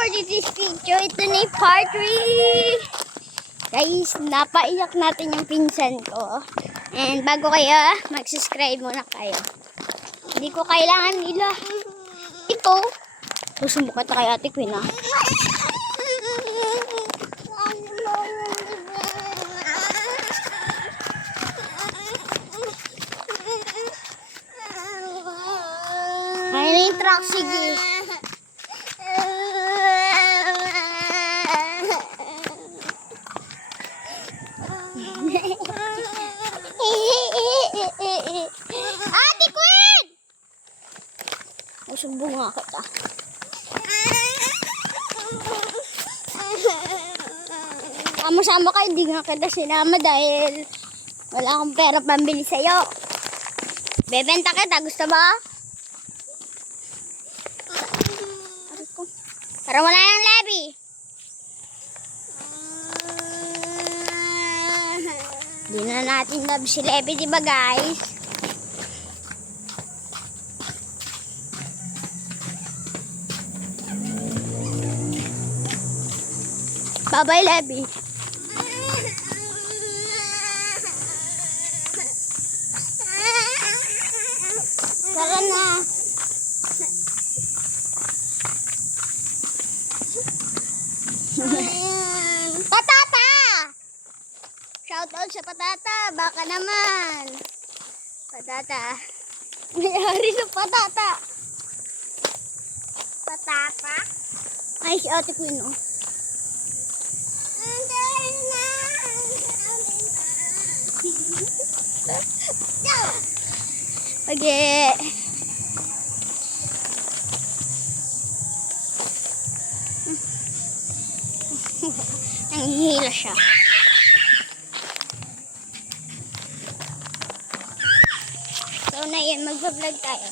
for this video. Ito na yung part 3. Guys, napaiyak natin yung pinsan ko. And bago kayo, mag-subscribe muna kayo. Hindi ko kailangan nila. Ito. Susumbok ka kay Ate Queen, ha? Ayun na yung truck, sige. Ate Queen! Sumbong nga kita. Sama-sama kayo, di nga kita sinama dahil wala akong pera pambili sa'yo. Bebenta kita, gusto ba? Para wala yung levy. Di na natin love si Levy, diba guys? Bye-bye, Levy. Tara na. Patata! Shout out sa Patata. Baka naman. Patata. Mayari sa Patata. Patata? Ay, si Ate Queen, oh. Okay. Nanghihila siya. So na yun, magpa-vlog tayo.